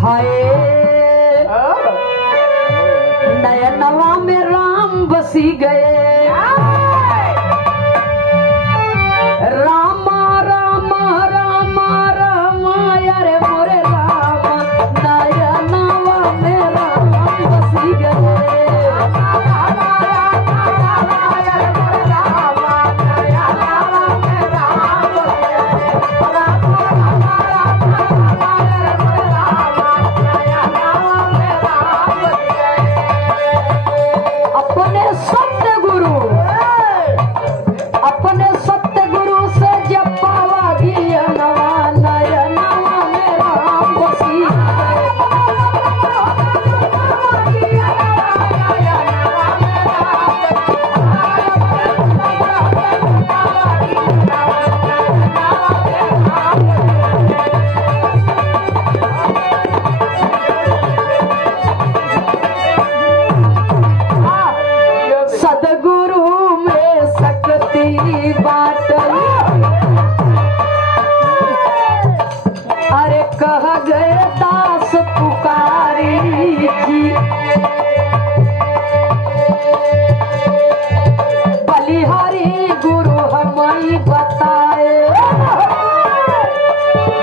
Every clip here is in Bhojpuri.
हाय नयनवा में राम बसी गए, रामा रामा रामा रामा यारे मोरे रामा, नयनवा में राम बसी गए। अरे कह गए दास पुकारी जी, बलिहारी गुरु हमें बताए,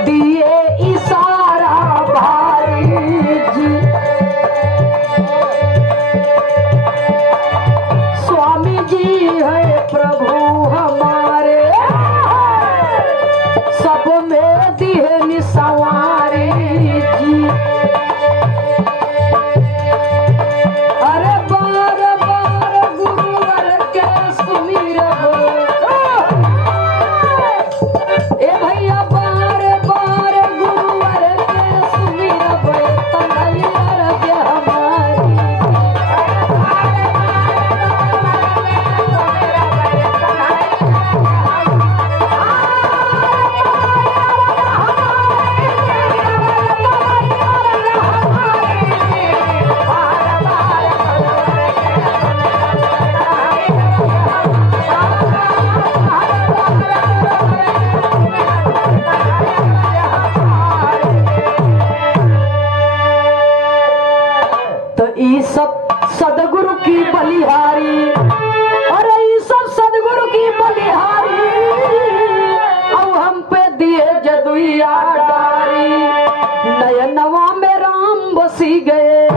दिए इशारा भारी जी। स्वामी जी है प्रभु हमारे, सब में दिए निसवारी जी। अरे बार बार गुरुवर के सुमिरबो, ए भैया बार बार गुरुवर के सुमिरबो, तनैया के हमारी। ई सब सदगुरु की बलिहारी, अरे ई सब सदगुरु की बलिहारी, अब हम पे दिए जदुइया डारी। नयनवा में राम बसी गए,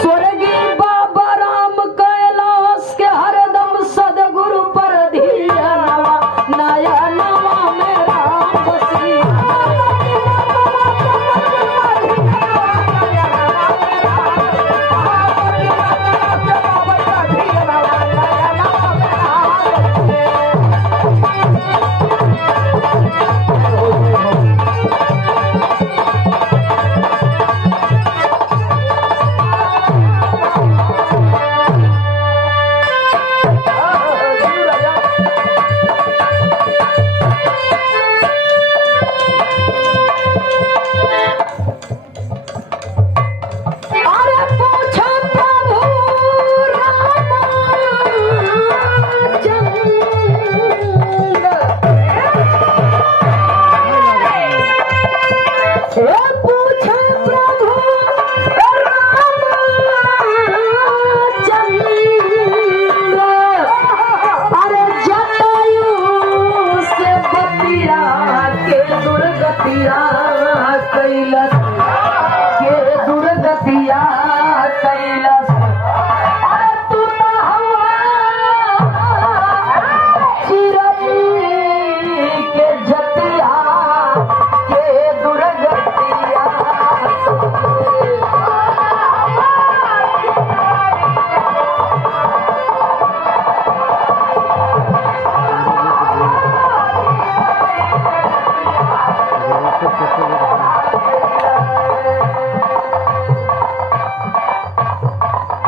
स्वर्गी बाबा राम कैलाश के हरदम सदगुरु पर धियानवा, नयनवा में राम बसी।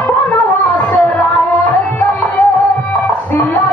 बनवास रावण कइले सिया